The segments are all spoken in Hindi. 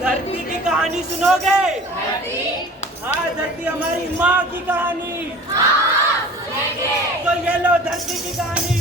धरती की कहानी सुनोगे? हाँ, धरती हमारी माँ की कहानी। तो ये लो धरती की कहानी।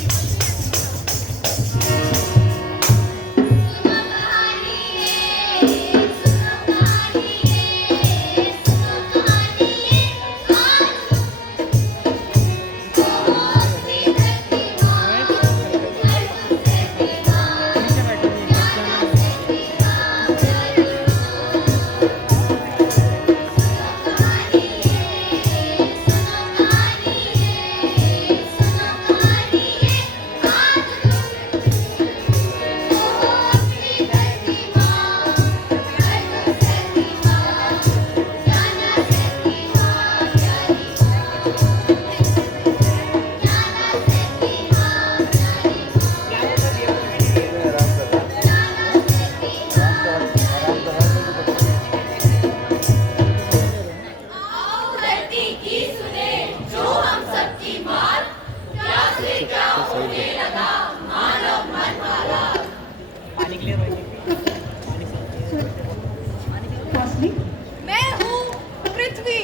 मैं हूँ पृथ्वी,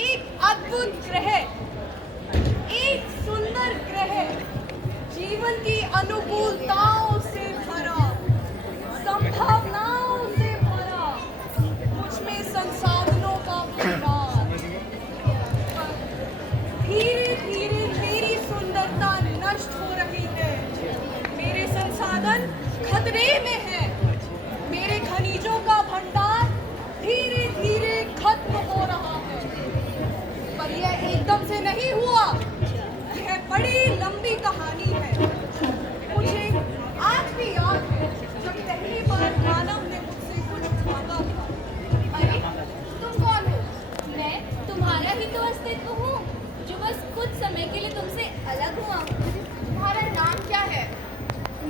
एक अद्भुत ग्रह, एक सुंदर ग्रह, जीवन की अनुकूलताओं से भरा, संभावनाओं से भरा, मुझमें संसाधनों का भंडार। धीरे धीरे मेरी सुंदरता नष्ट हो रही है, मेरे संसाधन खतरे में है, मेरे खनिजों का भंडार धीरे धीरे खत्म हो रहा है। पर यह एकदम से नहीं हुआ, यह बड़ी लंबी कहानी है। मुझे आज भी याद है जब पहली बार मानव ने मुझसे कुछ मांगा था। अरे तुम कौन हो? मैं तुम्हारा ही तो अस्तित्व हूँ जो बस कुछ समय के लिए तुमसे अलग हुआ। तुम्हारा नाम क्या है?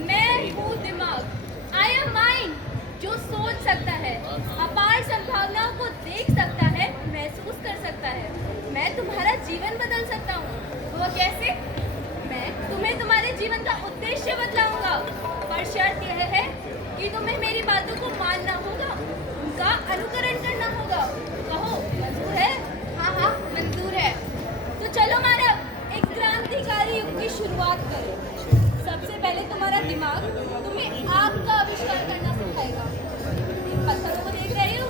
मैं हूँ दिमाग। आई एम माइंड, जो सोच सकता है, अपार संभावनाओं को देख सकता है, महसूस कर सकता है। मैं तुम्हारा जीवन बदल सकता हूँ। वो कैसे? मैं तुम्हें तुम्हारे जीवन का उद्देश्य बतलाऊंगा, पर शर्त यह है कि तुम्हें मेरी बातों को मानना होगा, उनका अनुकरण करना होगा। कहो, मंजूर है? हाँ हाँ, मंजूर है। तो चलो मानव, एक क्रांतिकारी युग की शुरुआत करें। सबसे पहले तुम्हारा दिमाग तुम्हें आग का आविष्कार करना सिखाएगा। इन पत्थरों को देख रहे हो?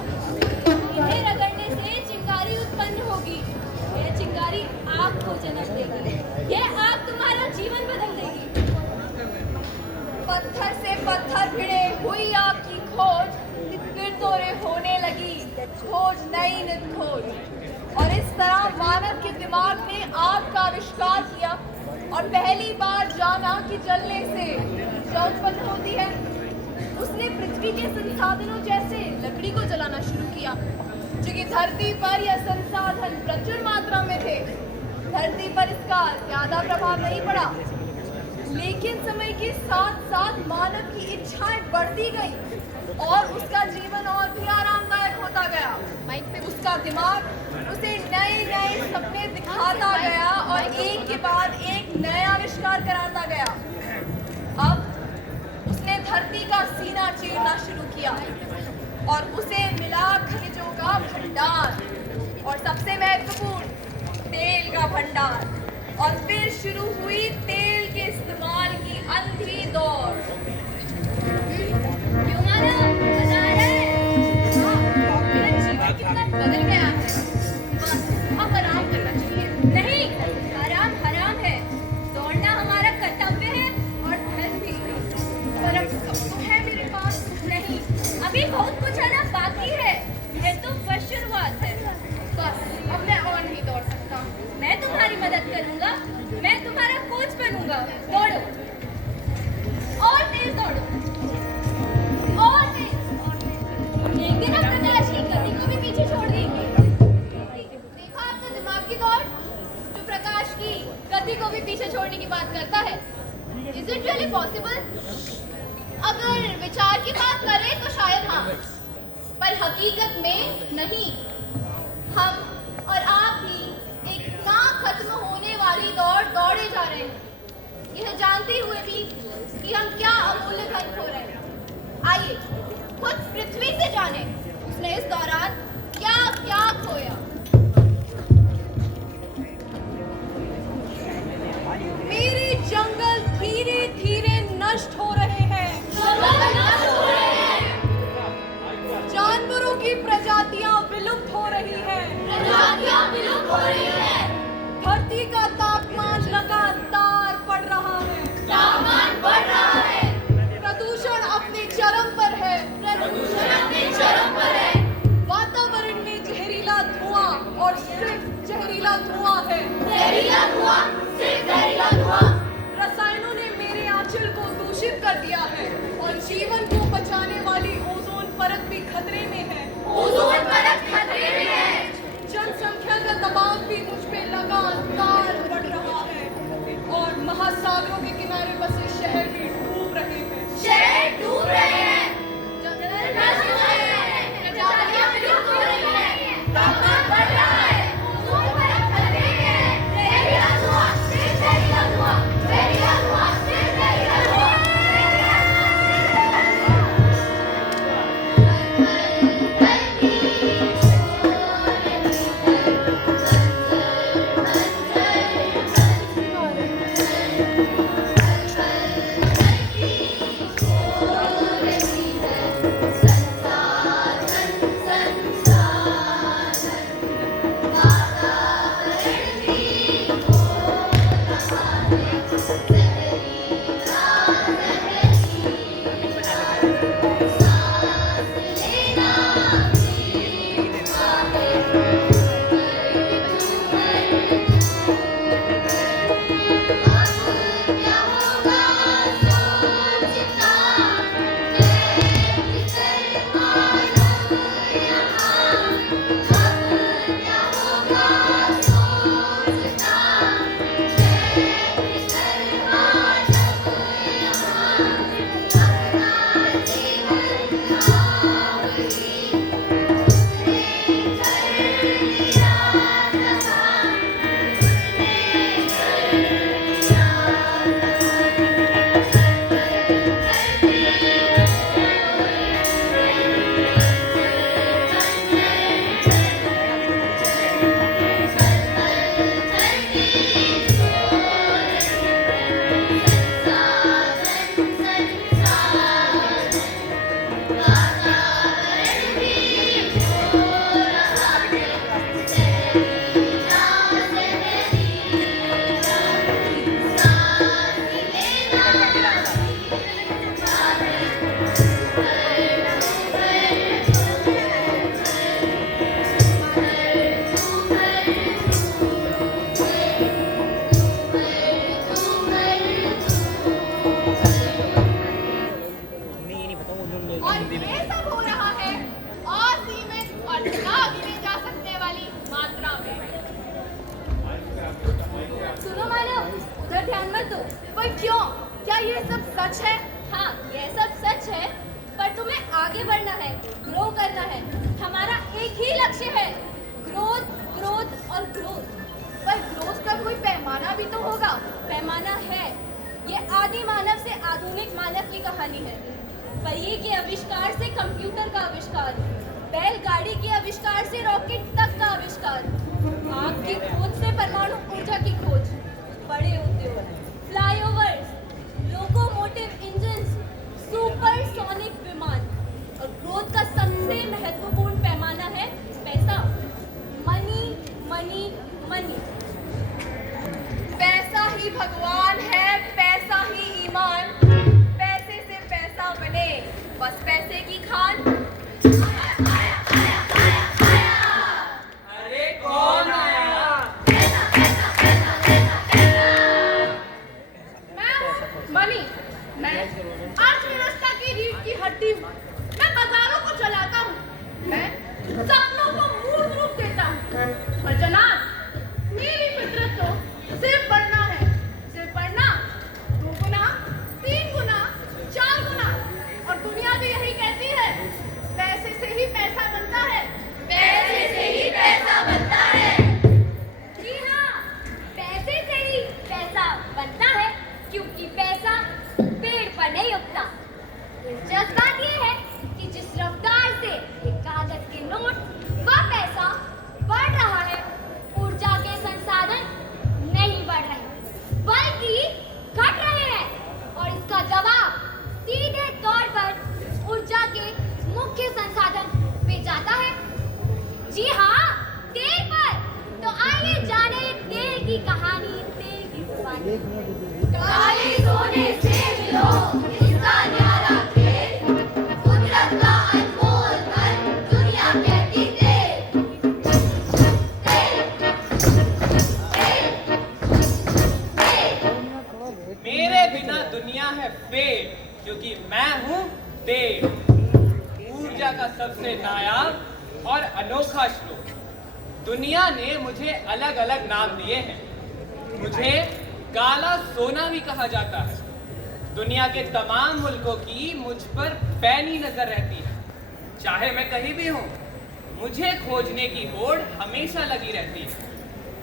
इन्हें रगड़ने से चिंगारी उत्पन्न होगी। यह चिंगारी आग को जन्म देगी। यह आग तुम्हारा जीवन बदल देगी। पत्थर से पत्थर भिड़े हुई आग की खोज फिर तोरे होने लगी, खोज नई नित खोज। और इस तरह मानव के दिमाग ने आग का आविष्कार किया और पहली बार जाना कि जलने से क्या उत्पन्न होती है। उसने पृथ्वी के संसाधनों जैसे लकड़ी को जलाना शुरू किया, क्योंकि धरती पर यह संसाधन प्रचुर मात्रा में थे। धरती पर इसका ज्यादा प्रभाव नहीं पड़ा, लेकिन समय के साथ साथ मानव की इच्छाएं बढ़ती गई और उसका जीवन और भी आरामदायक होता गया। उसका दिमाग उसे नए नए सपने दिखाता गया और एक के बाद एक नया आविष्कार कराता गया। अब उसने धरती का सीना चीरना शुरू किया और उसे मिला खनिजों का भंडार और सबसे महत्वपूर्ण तेल का भंडार। और फिर शुरू हुई तेल के इस्तेमाल की अंधी दौड़। क्यों मानव, मजा आ रहा है? हाँ, मेरा जीवन कितना बदल गया है। बस अब आराम करना चाहिए। नहीं, आराम हराम है। दौड़ना हमारा कर्तव्य है और धन भी। पर अब सब तो है मेरे पास। नहीं, अभी बहुत कुछ आना बाकी है। यह तो बस शुरुआत है। बस अब मैं और नहीं दौड़ सकता। मैं तुम्हारी मदद करूंगा। मैं तुम्हारा कोच बनूंगा। दौड़ो, और तेज दौड़ो, और तेज। एक दिन हम प्रकाश की गति को भी पीछे छोड़ देंगे। देखा आपका दिमाग की दौड़, जो प्रकाश की गति को भी पीछे छोड़ने की बात करता है। Is it really possible? अगर विचार की बात करें तो शायद हाँ, पर हकीकत में नहीं। हम और आप भी एक ना खत्म होने वाली दौड़ दौड़े जा रहे हैं, यह जानते हुए भी कि हम क्या अमूल्य धन खो रहे हैं। आइए खुद पृथ्वी तुमने इस दौरान क्या क्या खोया? मेरे जंगल धीरे धीरे नष्ट हो रहे हैं। जानवरों की प्रजातियां विलुप्त हो रही हैं। धरती का तापमान लगातार बढ़ रहा है। प्रदूषण अपने चरम पर है। वातावरण में जहरीला धुआं और सिर्फ जहरीला धुआं है। रसायनों ने मेरे आंचल को दूषित कर दिया है और जीवन को बचाने वाली ओजोन परत भी खतरे में है। जनसंख्या का दबाव भी मुझ पे लगातार बढ़ रहा है और महासागरों के किनारे बसे शहर भी डूब रहे हैं। तापमान बढ़ रहा है। पर क्यों? क्या ये सब सच है? हाँ, यह सब सच है, पर तुम्हें आगे बढ़ना है, ग्रो करना है। हमारा एक ही लक्ष्य है, ग्रोथ, ग्रोथ और ग्रोथ। पर ग्रोथ का कोई पैमाना भी तो होगा। पैमाना है। ये आदि मानव से आधुनिक मानव की कहानी है। पहिए के आविष्कार से कंप्यूटर का आविष्कार, बैलगाड़ी के आविष्कार से रॉकेट तक का आविष्कार, आग की खोज से परमाणु ऊर्जा की खोज, बड़े उद्योग, फ्लाईओवर्स, लोकोमोटिव इंजन्स, सुपरसोनिक विमान। और ग्रोथ का सबसे महत्वपूर्ण पैमाना है पैसा। Money, money, money. पैसा ही भगवान है, पैसा ही ईमान। पैसे से पैसा बने, बस पैसे की खान। अरे कौन आया? मैं हूँ मनी। मैं अर्थव्यवस्था की रीढ़ की हड्डी हूँ। मैं बाजारों को चलाता हूँ। मैं सपनों को मूर्त रूप देता हूँ। और जनाब, मेरी फितरत तो सिर्फ बढ़ना है। सिर्फ बढ़ना, 2 गुना, 3 गुना, 4 गुना। और दुनिया भी यही कहती है। जी हाँ, तेल पर। तो आइए जाने तेल की कहानी, तेल की जुबानी। काले सोने से मिलो इसका न्यारा तेल, कुदरत का अनमोल धन दुनिया कहती तेल। मेरे बिना दुनिया है फेल, क्योंकि मैं हूँ तेल। ऊर्जा का सबसे नायाब और अनोखा स्रोत। दुनिया ने मुझे अलग अलग नाम दिए हैं। मुझे काला सोना भी कहा जाता है। दुनिया के तमाम मुल्कों की मुझ पर पैनी नजर रहती है। चाहे मैं कहीं भी हूँ, मुझे खोजने की होड़ हमेशा लगी रहती है,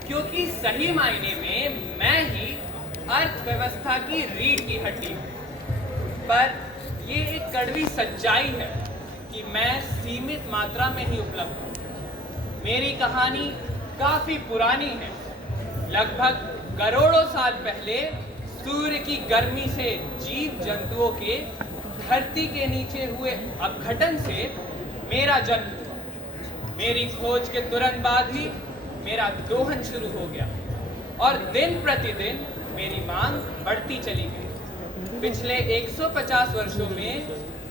क्योंकि सही मायने में मैं ही अर्थव्यवस्था की रीढ़ की हड्डी हूँ। पर ये एक कड़वी सच्चाई है कि मैं सीमित मात्रा में ही उपलब्ध हूँ। मेरी कहानी काफी पुरानी है। लगभग करोड़ों साल पहले सूर्य की गर्मी से जीव जंतुओं के धरती के नीचे हुए अपघटन से मेरा जन्म हुआ। मेरी खोज के तुरंत बाद ही मेरा दोहन शुरू हो गया और दिन प्रतिदिन मेरी मांग बढ़ती चली गई। पिछले 150 वर्षों में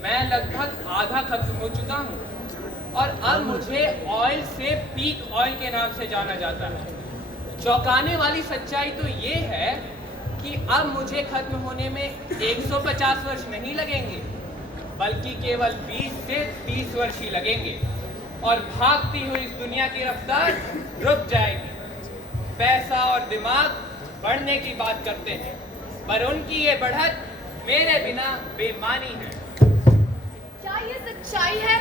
मैं लगभग आधा खत्म हो चुका हूँ और अब मुझे ऑयल से पीक ऑयल के नाम से जाना जाता है। चौंकाने वाली सच्चाई तो ये है कि अब मुझे खत्म होने में 150 वर्ष नहीं लगेंगे, बल्कि केवल 20 से 30 वर्ष ही लगेंगे और भागती हुई इस दुनिया की रफ्तार रुक जाएगी। पैसा और दिमाग बढ़ने की बात करते हैं, पर उनकी ये बढ़त मेरे बिना बेमानी है। क्या ये सच्चाई है?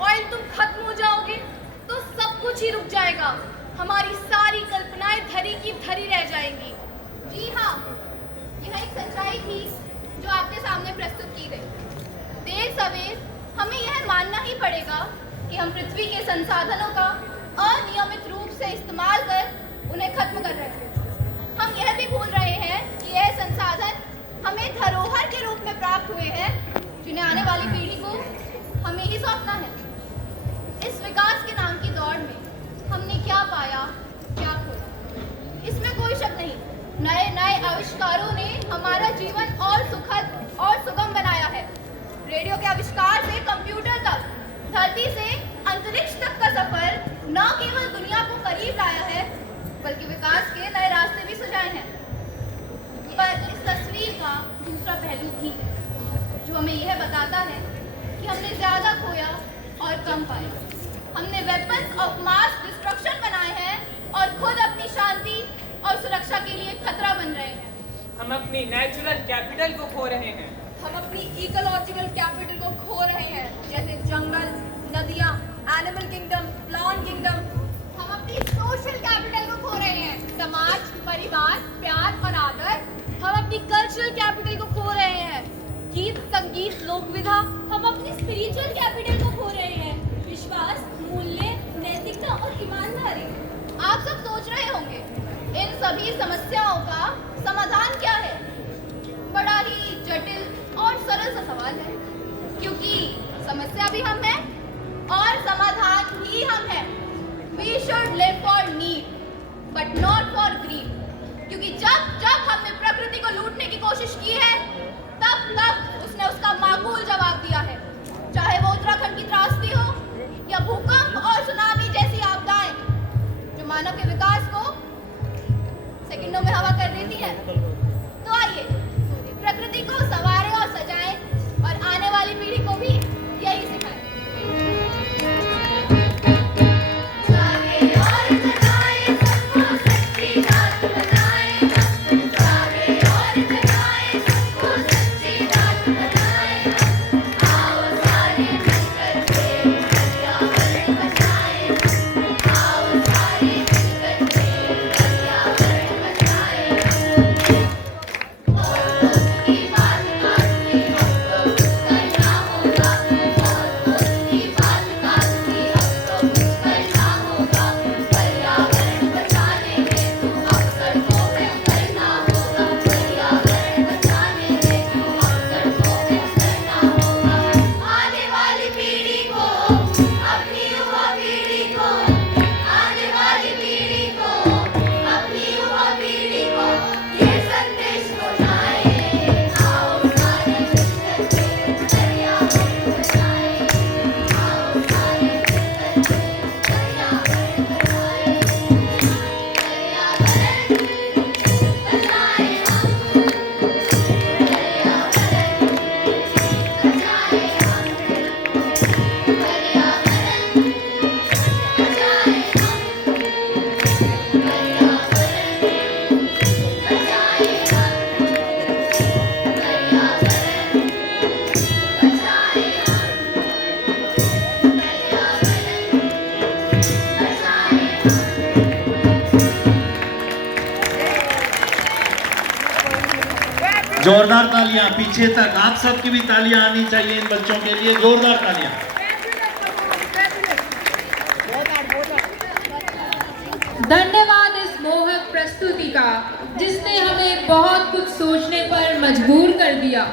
ऑयल तुम खत्म हो जाओगे तो सब कुछ ही रुक जाएगा। हमारी सारी कल्पनाएं धरी की धरी रह जाएंगी। जी हाँ, यह एक सच्चाई थी जो आपके सामने प्रस्तुत की गई। देर सवेर हमें यह मानना ही पड़ेगा कि हम पृथ्वी के संसाधनों का अनियमित रूप से इस्तेमाल कर उन्हें खत्म कर रहे हैं। हम यह भी भूल रहे हैं कि यह संसाधन हमें धरोहर के रूप में प्राप्त हुए हैं, जिन्हें आने वाली पीढ़ी को हमें ही सौंपना है। इस विकास के नाम की दौड़ में हमने क्या पाया, क्या खोया, इसमें कोई शक नहीं। नए नए आविष्कारों ने हमारा जीवन और सुखद और सुगम बनाया है। रेडियो के आविष्कार से कंप्यूटर तक, धरती से अंतरिक्ष तक का सफर न केवल दुनिया को करीब लाया है, बल्कि विकास के नए रास्ते भी सुझाए हैं। पर इस तस्वीर का दूसरा पहलू भी है, जो हमें यह बताता है कि हमने ज्यादा खोया और कम पाया। हमने वेपन्स ऑफ मास डिस्ट्रक्शन बनाए हैं और खुद अपनी शांति और सुरक्षा के लिए खतरा बन रहे हैं। हम अपनी नेचुरल कैपिटल को खो रहे हैं। हम अपनी इकोलॉजिकल कैपिटल को खो रहे हैं, जैसे जंगल, नदियाँ, एनिमल किंगडम, प्लांट किंगडम। हम अपनी सोशल कैपिटल को खो रहे हैं, समाज, परिवार, प्यार और आदर। हम अपनी कल्चरल कैपिटल को खो रहे हैं, गीत, संगीत, लोक विधा। हम अपनी स्पिरिचुअल कैपिटल को खो रहे हैं, विश्वास, मूल्य, नैतिकता और ईमानदारी। आप सब सोच रहे होंगे, इन सभी समस्याओं का समाधान क्या है? बड़ा ही जटिल और सरल सा सवाल है, क्योंकि समस्या भी हम हैं और समाधान ही हम हैं। We should live for need, but not for greed. क्योंकि जब जब हमने प्रकृति को लूटने की कोशिश की है, तब तब उसने उसका माकूल जवाब दिया है। चाहे वो उत्तराखंड की त्रासदी हो या भूकंप और सुनामी जैसी आपदाएं, जो मानव के विकास को सेकंडों में हवा कर देती है। तो आइए प्रकृति को संवारें और सजाएं और आने वाली पीढ़ी को भी यही सिखाएं। आओ सारे मिलकर के पर्यावरण बचाएं। जोरदार तालियां पीछे तक, आप सबकी भी तालियां आनी चाहिए इन बच्चों के लिए, जोरदार तालियां। धन्यवाद इस मोहक प्रस्तुति का, जिसने हमें बहुत कुछ सोचने पर मजबूर कर दिया।